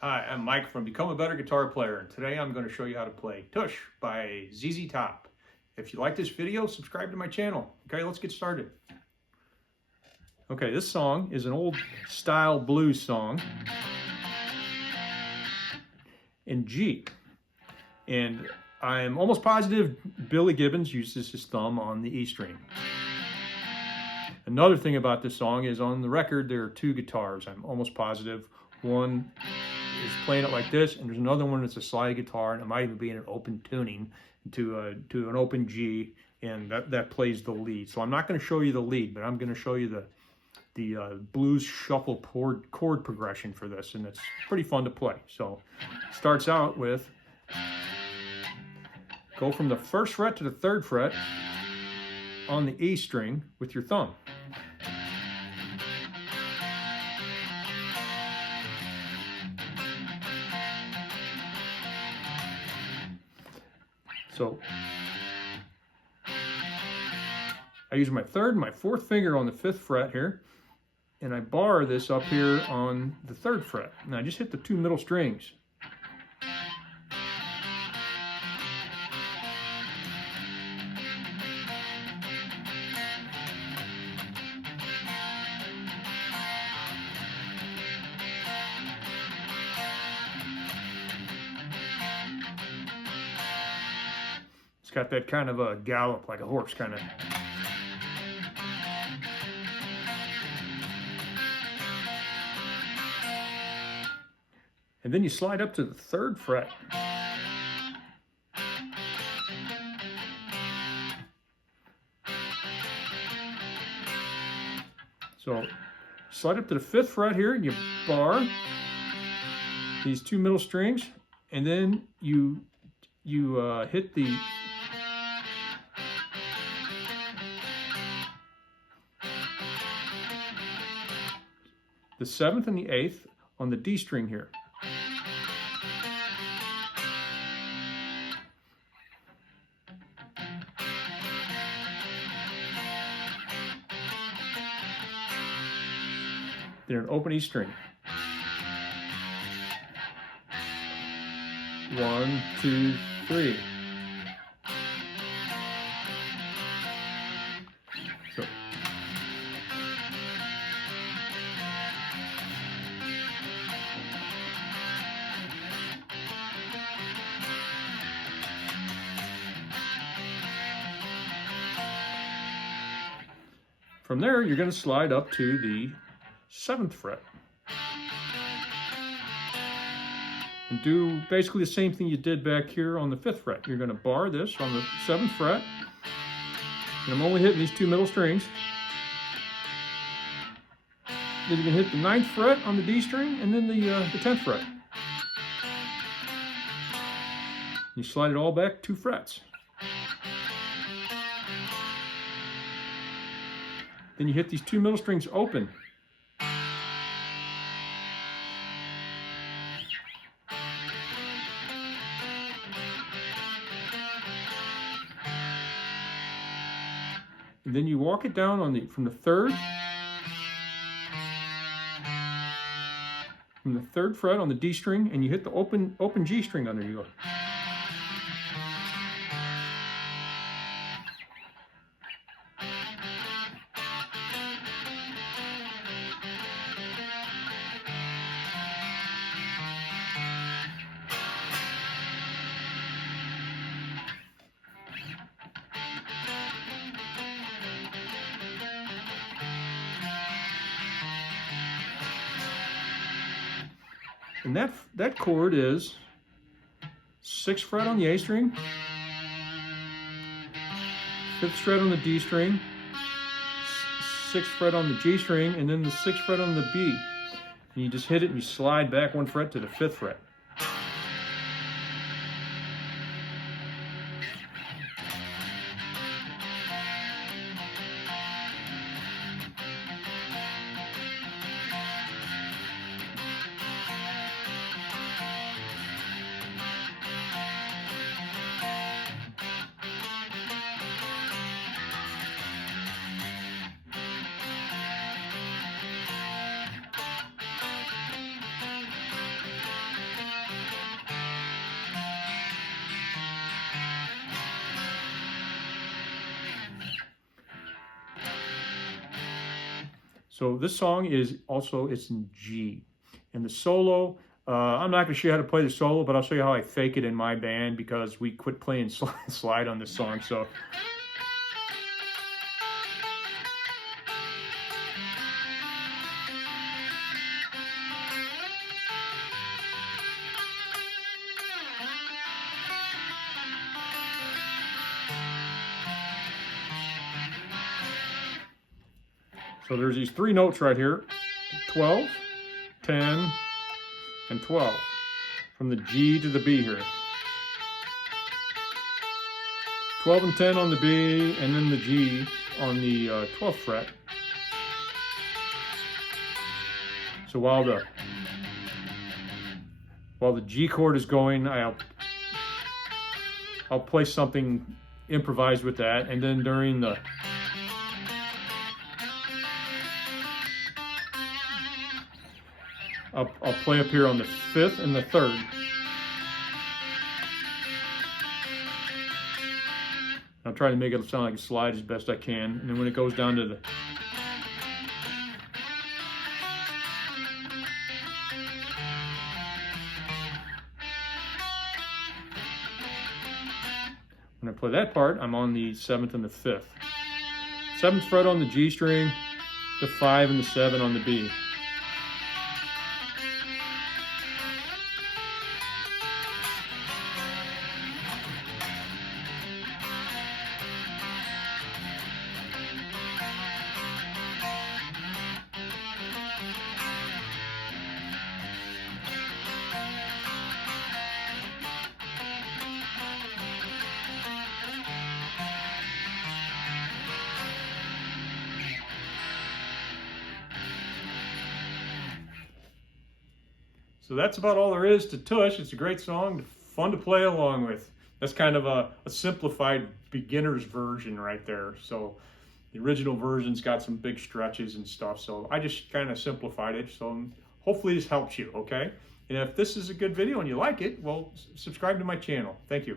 Hi, I'm Mike from Become a Better Guitar Player, and today I'm going to show you how to play Tush by ZZ Top. If you like this video, subscribe to my channel. Okay, let's get started. Okay, this song is an old style blues song in G. And I'm almost positive Billy Gibbons uses his thumb on the E string. Another thing about this song is on the record there are two guitars. I'm almost positive. One is playing it like this, and there's another one that's a slide guitar, and it might even be in an open tuning to an open G, and that plays the lead. So I'm not going to show you the lead, but I'm going to show you the blues shuffle chord progression for this, and it's pretty fun to play. So it starts out with go from the first fret to the third fret on the E string with your thumb. So I use my third and my fourth finger on the fifth fret here, and I bar this up here on the third fret. And I just hit the two middle strings. It's got that kind of a gallop, like a horse kind of. And then you slide up to the third fret. So slide up to the fifth fret here, and you bar these two middle strings, and then you hit the seventh and the eighth on the D string here. Then an open E string. 1, 2, 3. So from there, you're going to slide up to the seventh fret and do basically the same thing you did back here on the fifth fret. You're going to bar this on the seventh fret, and I'm only hitting these two middle strings. Then you can hit the ninth fret on the D string, and then the 10th fret. You slide it all back 2 frets. Then you hit these two middle strings open. And then you walk it down from the third fret on the D string, and you hit the open G string under you. And that chord is 6th fret on the A string, 5th fret on the D string, 6th fret on the G string, and then the 6th fret on the B. And you just hit it and you slide back 1 fret to the 5th fret. So this song is also, it's in G. And the solo, I'm not going to show you how to play the solo, but I'll show you how I fake it in my band because we quit playing slide on this song. So there's these 3 notes right here, 12, 10, and 12, from the G to the B here. 12 and 10 on the B, and then the G on the 12th fret. So while the G chord is going, I'll play something improvised with that, and then during the I'll play up here on the 5th and the 3rd. I'll try to make it sound like a slide as best I can. And then when it goes down to the when I play that part, I'm on the 7th and the 5th. 7th fret on the G string, the 5 and the 7 on the B. So that's about all there is to Tush. It's a great song, fun to play along with. That's kind of a simplified beginner's version right there. So the original version's got some big stretches and stuff. So I just kind of simplified it. So hopefully this helps you, okay? And if this is a good video and you like it, well, subscribe to my channel. Thank you.